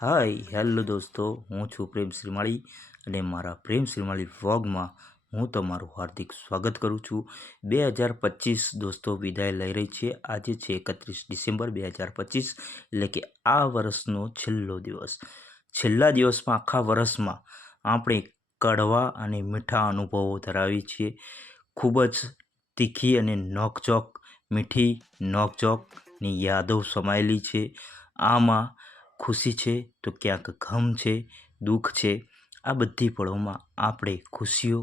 Hi hello દોસ્તો, હું છું પ્રેમ શ્રીમાળી અને મારા પ્રેમ શ્રીમાળી વ્લોગમાં હું તમારું હાર્દિક સ્વાગત કરું છું। 2025 દોસ્તો વિદાય લઈ રહી છે। આજે છે 31 ડિસેમ્બર 2025, એટલે કે આ વર્ષનો છેલ્લો દિવસ। છેલ્લા દિવસમાં આખા વર્ષમાં આપણે કડવા અને મીઠા અનુભવો ધરાવીએ છીએ। ખૂબ જ તીખી અને નોકઝોક મીઠી નોકઝોકની યાદો સમાયેલી છે। આમાં ખુશી છે તો ક્યાંક ગમ છે, દુઃખ છે। આ બધી પળોમાં આપણે ખુશીઓ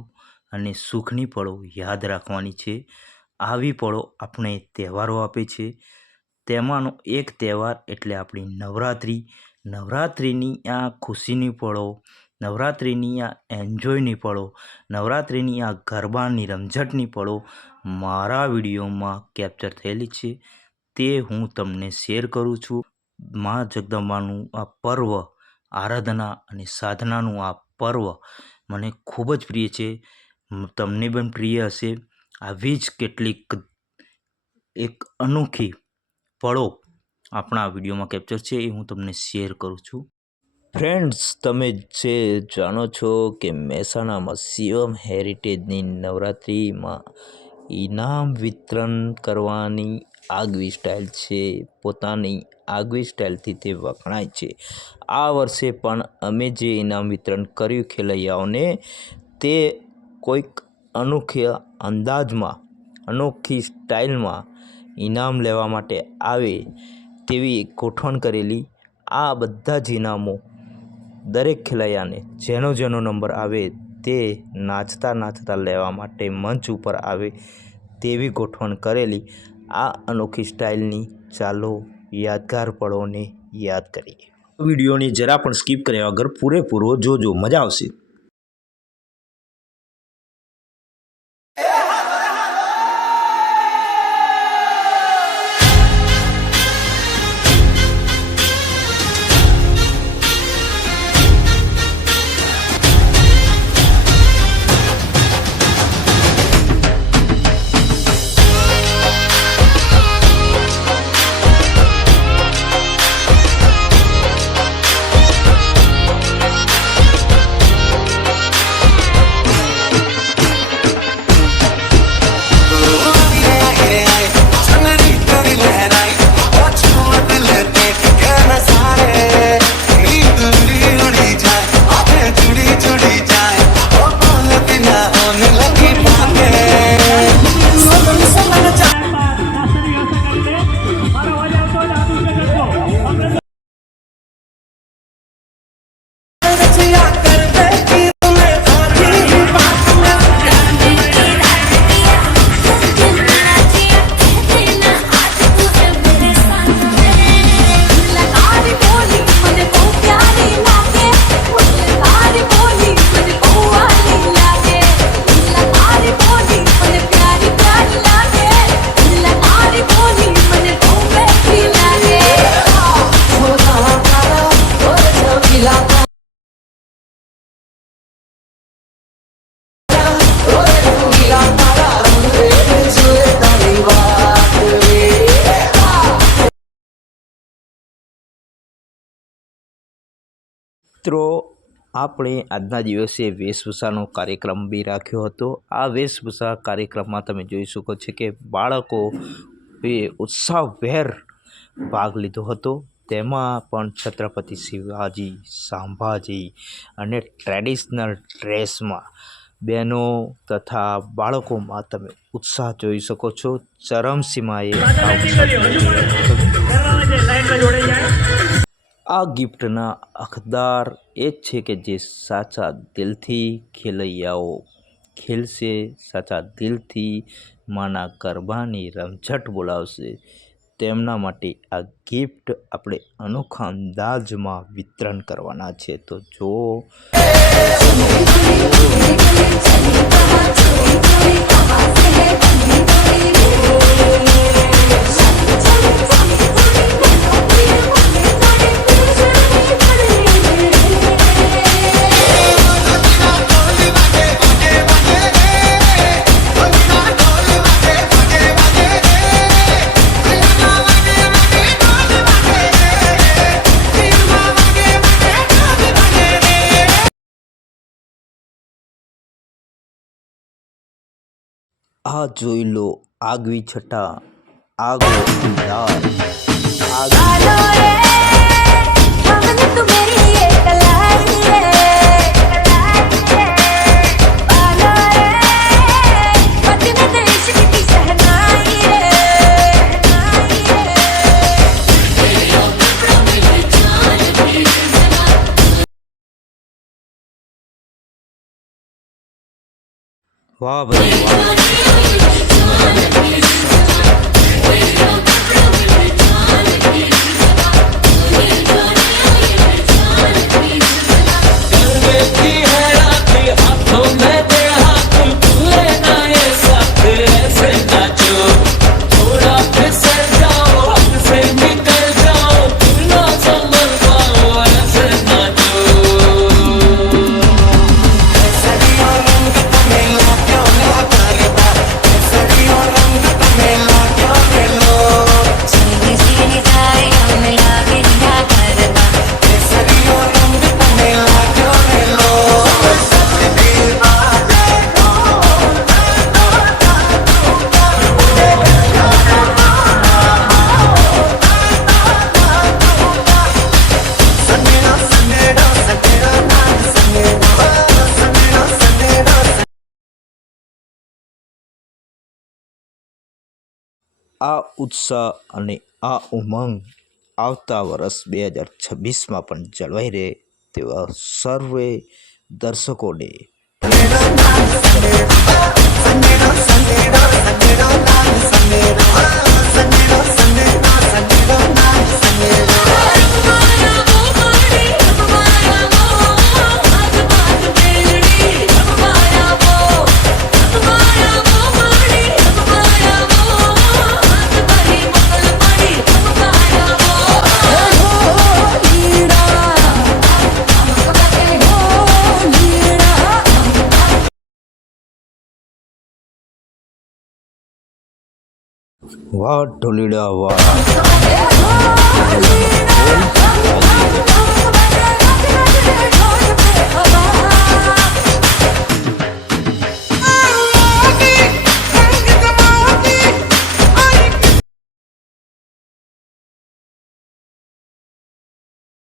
અને સુખની પળો યાદ રાખવાની છે। આવી પળો આપણે તહેવારો આપે છે। તેમાંનો એક તહેવાર એટલે આપણી નવરાત્રિ। નવરાત્રિની આ ખુશીની પળો, નવરાત્રિની આ એન્જોયની પળો, નવરાત્રિની આ ગરબાની રમઝટની પળો મારા વિડીયોમાં કેપ્ચર થયેલી છે। તે હું તમને શેર કરું છું। મા જગદંબાનું આ પર્વ, આરાધના અને સાધનાનું આ પર્વ મને ખૂબ જ પ્રિય છે। તમને પણ પ્રિય હશે। આવી જ કેટલીક એક અનોખી પળો આપણા વિડીયોમાં કેપ્ચર છે, એ હું તમને શેર કરું છું। ફ્રેન્ડ્સ, તમે જે જાણો છો કે મહેસાણામાં શિવમ હેરિટેજની નવરાત્રિમાં ઇનામ વિતરણ કરવાની આગવી સ્ટાઇલ છે। પોતાની આગવી સ્ટાઇલથી તે વખણાય છે। આ વર્ષે પણ અમે જે ઇનામ વિતરણ કર્યું ખેલૈયાઓને, તે કોઈક અનોખા અંદાજમાં, અનોખી સ્ટાઇલમાં ઇનામ લેવા માટે આવે તેવી ગોઠવણ કરેલી। આ બધા જ ઇનામો દરેક ખેલૈયાને જેનો જેનો નંબર આવે તે નાચતા નાચતા લેવા માટે મંચ ઉપર આવે તેવી ગોઠવણ કરેલી। આ અનોખી સ્ટાઇલની ચાલો યાદગાર પળોને યાદ કરીએ। વિડીયોને જરા પણ સ્કીપ કર્યા વગર પૂરેપૂરો જોજો, મજા આવશે। મિત્રો, આપણે આજના દિવસે વેશભૂષાનો કાર્યક્રમ બી રાખ્યો હતો। આ વેશભૂષા કાર્યક્રમમાં તમે જોઈ શકો છો કે બાળકોએ ઉત્સાહભેર ભાગ લીધો હતો। તેમાં પણ છત્રપતિ શિવાજી, સંભાજી અને ટ્રેડિશનલ ડ્રેસમાં બહેનો તથા બાળકોમાં તમે ઉત્સાહ જોઈ શકો છો। ચરમસીમાએ આ ગિફ્ટના હકદાર એ જ છે કે જે સાચા દિલથી ખેલૈયાઓ ખેલશે, સાચા દિલથી માના ગરબાની રમઝટ બોલાવશે। તેમના માટે આ ગિફ્ટ આપણે અનોખા અંદાજમાં વિતરણ કરવાના છે। તો જો આ જોઈ લો આગવી છટા, આગો ઉડાર, આગવી વાહ ભાઈ વાહ. આ ઉત્સાહ અને આ ઉમંગ આવતા વર્ષ 2026માં પણ જળવાઈ રહે તેવા સર્વે દર્શકોને વાહ ઢોલીડા વાહ.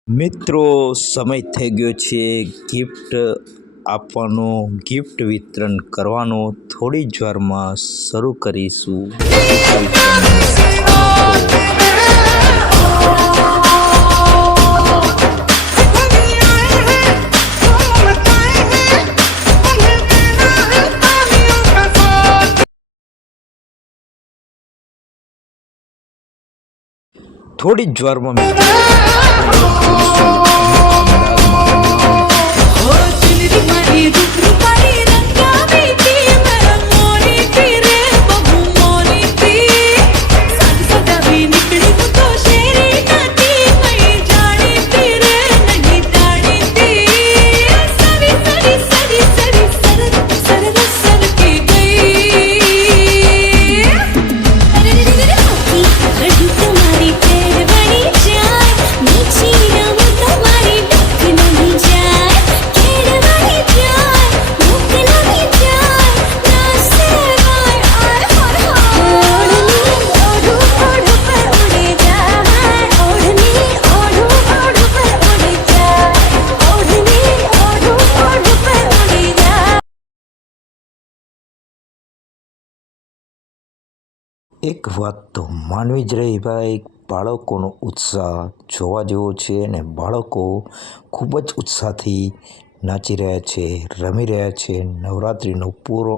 મિત્રો સમય થઈ ગયો છે ગિફ્ટ આપવાનો, ગિફ્ટ વિતરણ કરવાનો. થોડી જ વારમાં શરૂ કરીશું ગિફ્ટ વિતરણનો. થોડી જ વારમાં એક વાત તો માનવી જ રહી ભાઈ, બાળકોનો ઉત્સાહ જોવા જેવો છે અને બાળકો ખૂબ જ ઉત્સાહથી નાચી રહ્યા છે, રમી રહ્યા છે. નવરાત્રિનો પૂરો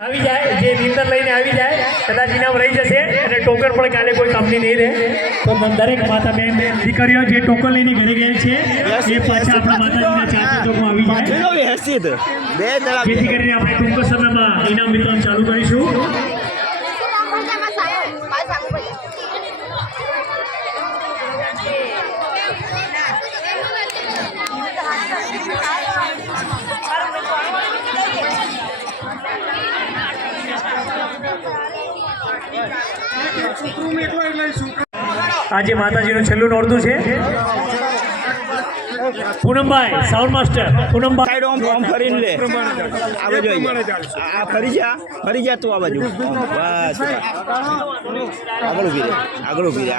આવી જાય જે નીંદર લઈને આવી જાય કદાચ ઇનામ રહી જશે અને ટોકન પણ કાલે કોઈ કામની નહીં રહે. તો દરેક માતા બેન દીકરીઓ જે ટોકન લઈને ઘરે ગયેલ છે એ પાછા આપણા માતાજીના ચાચા ચોકમાં આવી જાય, જેથી કરીને આપણે ટૂંક સમયમાં ઇનામ વિતરણ ચાલુ કરીશું. આજે માતાજીનું છેલ્લું નોરતું છે. Poonambhai sound master Poonambhai side ઓમ ફોર્મ ફરીને લે આ બાજુ આ ફરી જા તું આ બાજુ બસ આગળ ઉભી રે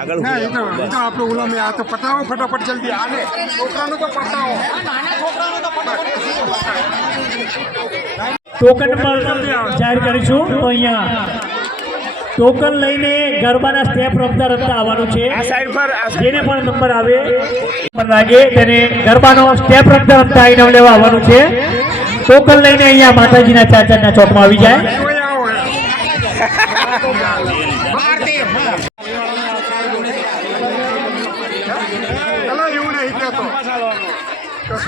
બસ આપણો ઓલા મેં આ તો પટાવો ફટાફટ જલ્દી આને છોકરાનું તો પટાવો ટોકન પર જાહેર કરીશું. તો અહીંયા ટોકન લઈને ગરબાના સ્ટેપ રમતા આવવાનું છે. આ સાઈડ પર જેને પણ નંબર આવે લાગે તેને ગરબાનો સ્ટેપ રમતા ઇનામ લેવા આવવાનું છે. ટોકન લઈને અહીંયા માતાજીના ચાચાના ચોકમાં આવી જાય.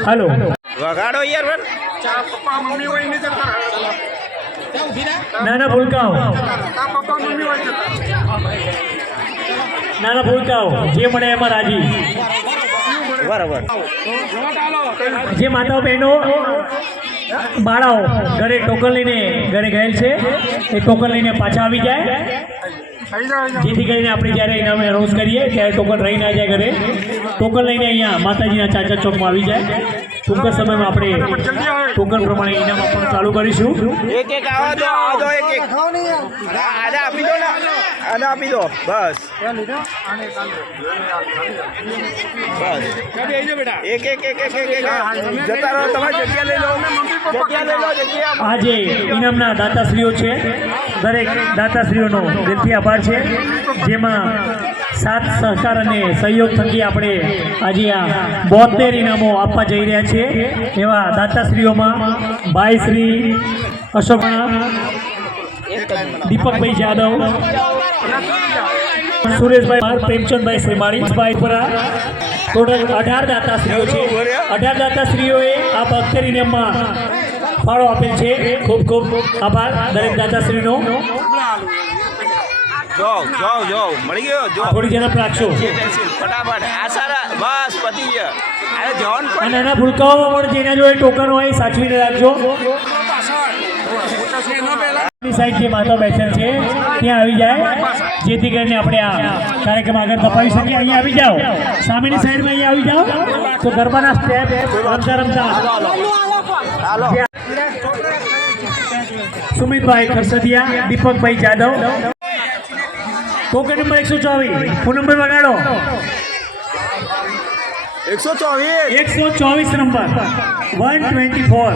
હાલો વગાડો યાર પણ પપ્પા મમ્મી હોય નહીં જતા નાના ભૂલકાઓ પપ્પા મમ્મી હોય જતા નાના ભૂલકાઓ જે મળે એમાં રાજી. બરાબર જે માતાઓ બહેનો બાળાઓ ઘરે ટોકન લઈને ઘરે ગયેલ છે એ ટોકન લઈને પાછા આવી જાય, જેથી કરીને આપણે જ્યારે ઇનામ એનાઉન્સ કરીએ ત્યારે ટોકન રહી ના જાય ઘરે. ટોકન લઈને અહીંયા માતાજીના ચાચા ચોકમાં આવી જાય. ટૂંક સમયમાં આપણે ટોકન પ્રમાણે ઇનામ આપવાનું ચાલુ કરીશું. એક આવા દો એક આને આપી દો ને આને આપી દો બસ એક જતા રહો તમારી જગ્યા લઈ લો જગ્યા. આજે ઇનામના દાતાશ્રીઓ છે, દરેક દાતાશ્રીઓનો દિલથી આભાર છે, જેમાં સાથ સહકાર અને સહયોગ થકી આપણે આજે આ 72 ઇનામો આપવા જઈ રહ્યા છીએ. એવા દાતાશ્રીઓમાં ભાઈ શ્રી અશોક, દીપકભાઈ જાદવ, સુરેશભાઈ, પ્રેમચંદભાઈ શ્રીમાળી પરા, ટોટલ 18 દાતાશ્રીઓ છે. 18 દાતાશ્રીઓએ આ 72 ઇનામમાં ફાળો આપેલ છે. ખૂબ ખૂબ આભાર દરેક દાતાશ્રીનો. જો મળી ગયો જો થોડી ઝડપ રાખશો ફટાફટ આ સારા બસ પતી ગયા. અરે જોન અને નાના ભૂલકાઓમાં પણ જેના જોડે ટોકન હોય સાચવીને રાખજો. સાઈડ જે માતા બેઠેલ છે ત્યાં આવી જાય, જેથી કરીને આપણે આ કાર્યક્રમ આગળ ધપાવી શકીએ. અહીંયા આવી જાઓ, સામેની સાઈડમાં અહીંયા આવી જાઓ તો ગરબાના સ્ટેપ રમતા સુમિતભાઈ ખરસદિયા, દીપકભાઈ Jadav, token number 124 phone number વગાડો 124 નંબર 124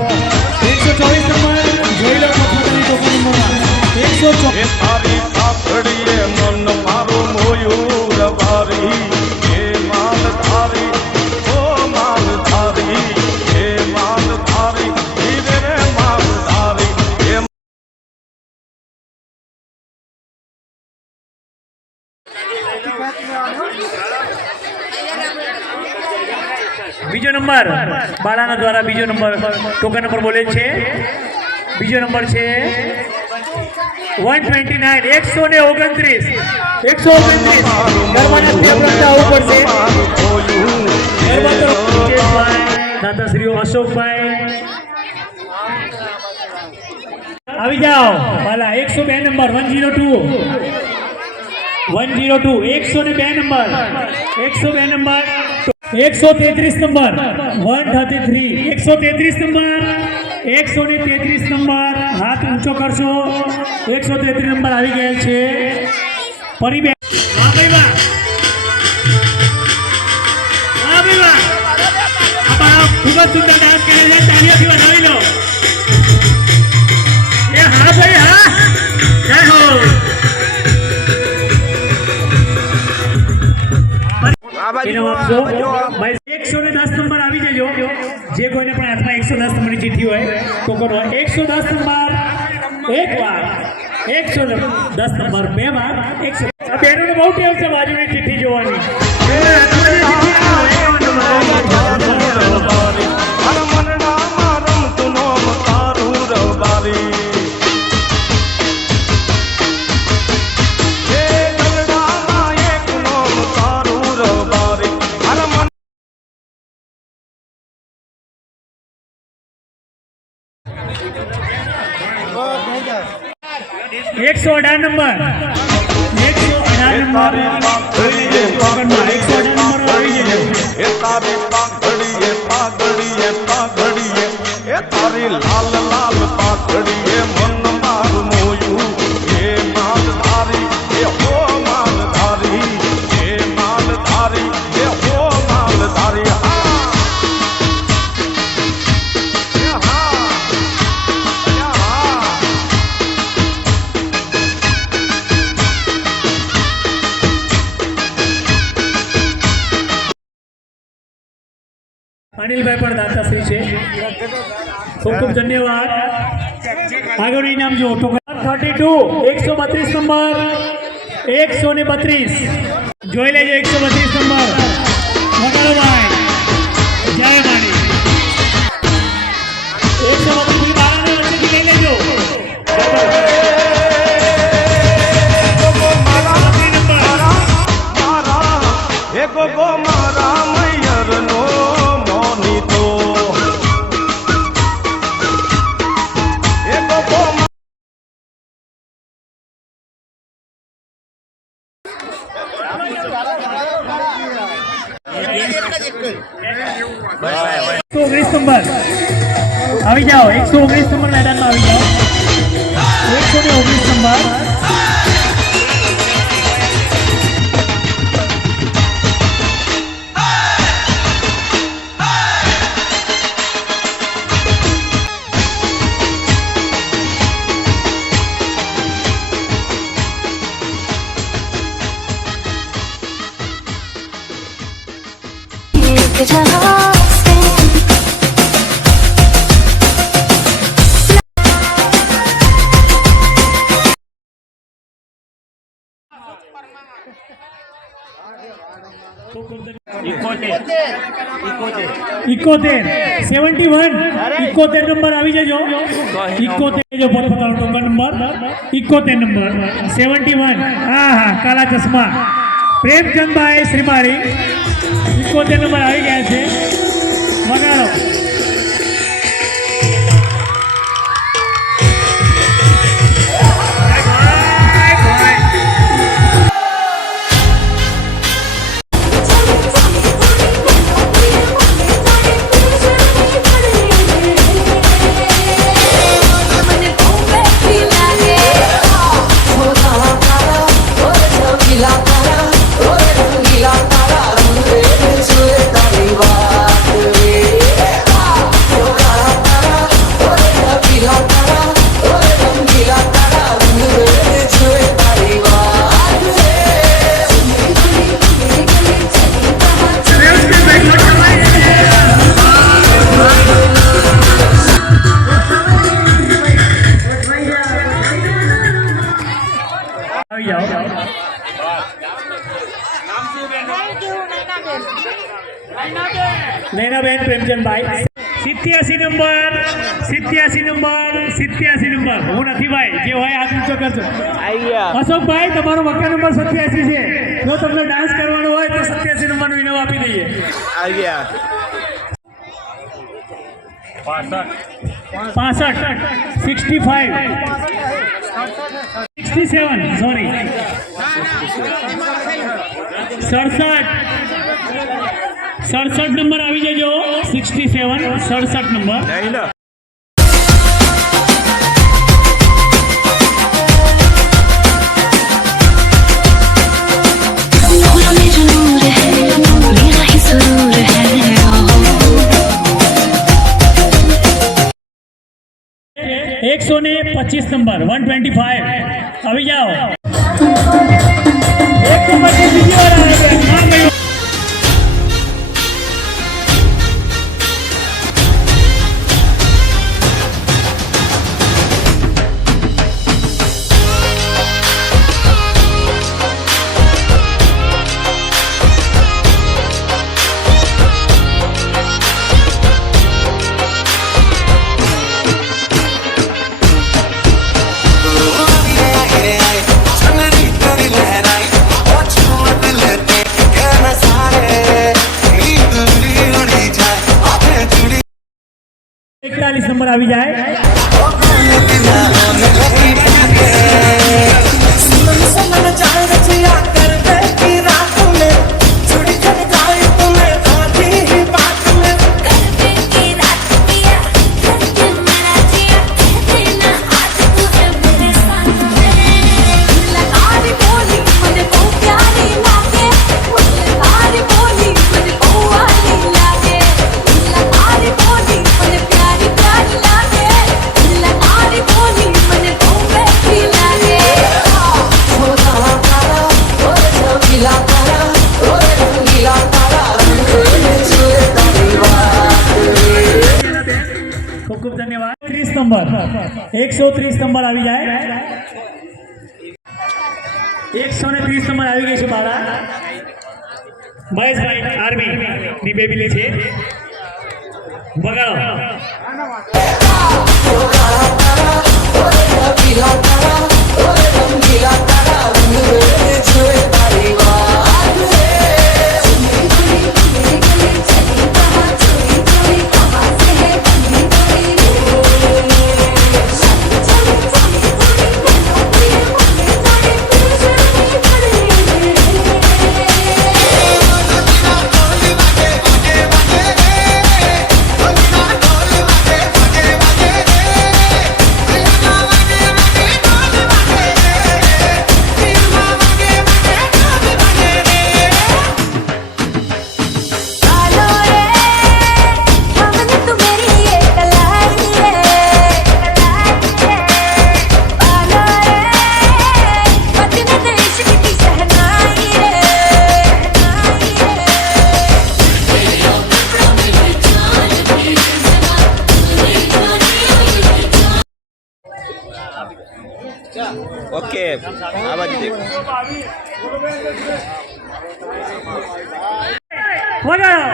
જોઈ લો પોતાની ટોકન નંબરમાં 124. બીજો નંબર બાળાના દ્વારા બીજો નંબર ટોકન નંબર બોલે છે. બીજો નંબર છે 129 ગરબાના સ્ટેપ રમતા આવવું પડશે. દાદાશ્રીઓ અશોકભાઈ આવી જાઓ. Bala 102 number 102 102 number 102 number 133 number 133 133 number 133 number હાથ ઊંચો કરશો. 133 નંબર આવી ગયેલ છે. પરિબેન ખૂબ જ સુંદર ડાન્સ કરે છે, તાળીઓથી વધાવી લો. એ હા ભાઈ હા, જય હો. 110 નંબર આવી જજો. જે કોઈને પણ હાથમાં 110 નંબરની ચિઠ્ઠી હોય ટોકન હોય 110 નંબર એક વાર 110 નંબર 2 માં 100. આ બેનોને બહુ ટેવ છે બાજુની ચિઠ્ઠી જોવાની. એકસો 18 નંબર 118 નંબર 118 નંબર આવી જજો. તારી લાલ લાલ પાઘડી મન મારું મોયું એ માલધારી એ હો માલધારી એ માલધારી એ હો માલધારી અનિલભાઈ પણ દાતાશ્રી છે. ખૂબ ખૂબ ધન્યવાદ. આગળનું ઇનામ જુઓ. 32 132 નંબર 132 જોઈ લેજો. 132 નંબર વગાડોભાઈ જય માની 132 બાળાને વચ્ચેથી લઈ લેજો. ગો મારા મૈયરનો મોનીતો એ ગો નંબર આવી જાઓ. 119 નંબર મેદાનમાં આવી જાઓ. 119 નંબર ઇકોતેર 71 71 નંબર આવી જજો. 71 પોતપોતાનો ટોકન નંબર 71 નંબર 71. હા કાલા ચશ્મા પ્રેમચંદભાઈ શ્રીમાળી 71 નંબર આવી ગયા છે. વગાડો. નૈનાબેન પ્રેમચંદભાઈ 87 નંબર 87 નંબર હું નથી ભાઈ. જે હોય હાથ ઊંચો કરજો. અશોકભાઈ તમારો મક્કા નંબર 87 છે. જો તમને ડાન્સ કરવાનો હોય તો 87 નંબરનું ઇનામ આપી દઈએ. 65 65 67 સોરી 67 નંબર આવી જજો. 67 નંબર એકસો ને 25 નંબર 125 આવી જાઓ. 125 બીજી વાર આવે છે. હા ભાઈ નંબર આવી જાય. ખૂબ ખૂબ ધન્યવાદ. 30 નંબર 130 નંબર આવી જાય. 130 નંબર આવી ગઈ છે બાળા. મહેશભાઈ આર્મી ની બેબી લે છે. વગાડો. ઓકે આ બાજુ દેખ. વગાડો.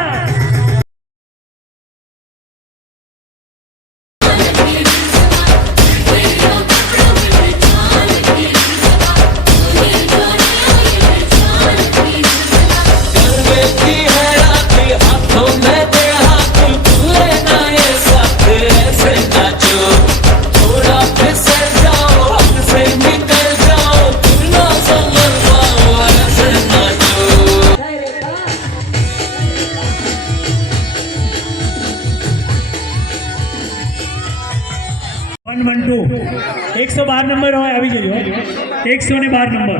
વન 112 112 નંબર હોય આવી જજો. 112 નંબર.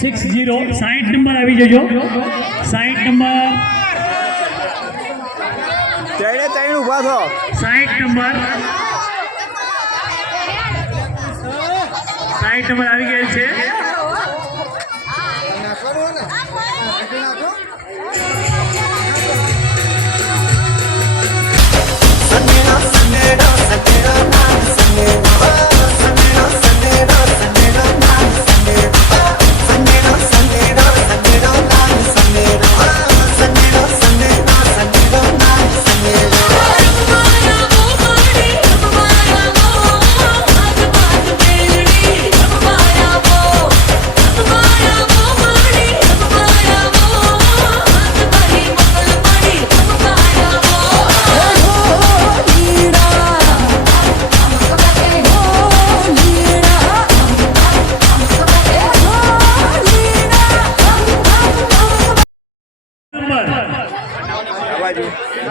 સિક્સ 60 નંબર આવી જજો. 60 નંબર. ત્રણે ઊભા થો. 60 નંબર. 60 નંબર આવી ગયેલ છે.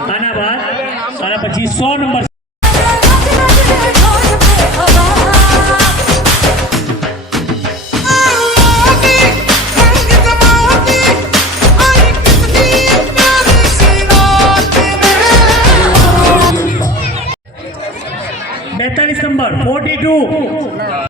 આના બાદ આના પછી 100 નંબર. બેતાલીસ નંબર 42.